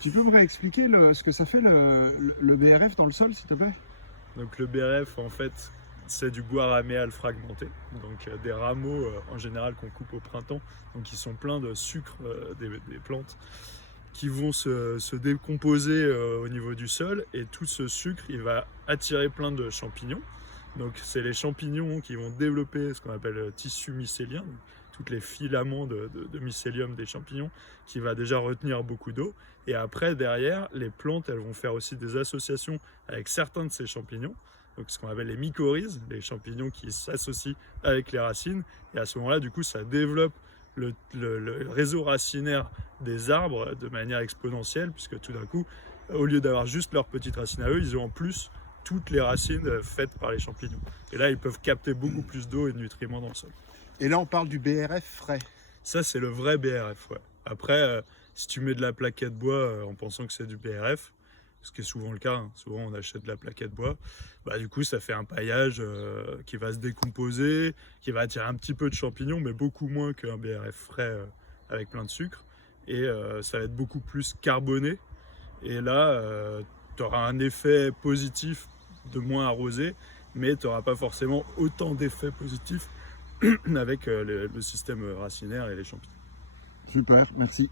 Tu peux me réexpliquer ce que ça fait le BRF dans le sol, s'il te plaît? Donc le BRF, en fait, c'est du bois raméal fragmenté, donc des rameaux en général qu'on coupe au printemps, donc qui sont pleins de sucre des plantes, qui vont se décomposer au niveau du sol, et tout ce sucre, il va attirer plein de champignons. Donc c'est les champignons qui vont développer ce qu'on appelle le tissu mycélien, toutes les filaments de mycélium des champignons, qui va déjà retenir beaucoup d'eau. Et après, derrière, les plantes, elles vont faire aussi des associations avec certains de ces champignons, donc ce qu'on appelle les mycorhizes, les champignons qui s'associent avec les racines. Et à ce moment-là, du coup, ça développe le réseau racinaire des arbres de manière exponentielle, puisque tout d'un coup, au lieu d'avoir juste leurs petites racines à eux, ils ont en plus toutes les racines faites par les champignons. Et là, ils peuvent capter beaucoup plus d'eau et de nutriments dans le sol. Et là, on parle du BRF frais. Ça, c'est le vrai BRF. Ouais. Après, si tu mets de la plaquette bois en pensant que c'est du BRF, ce qui est souvent le cas, hein, souvent on achète de la plaquette bois, bah, du coup, ça fait un paillage qui va se décomposer, qui va attirer un petit peu de champignons, mais beaucoup moins qu'un BRF frais avec plein de sucre. Et ça va être beaucoup plus carboné. Et là, tu auras un effet positif de moins arrosé, mais tu n'auras pas forcément autant d'effets positifs avec le système racinaire et les champignons. Super, merci.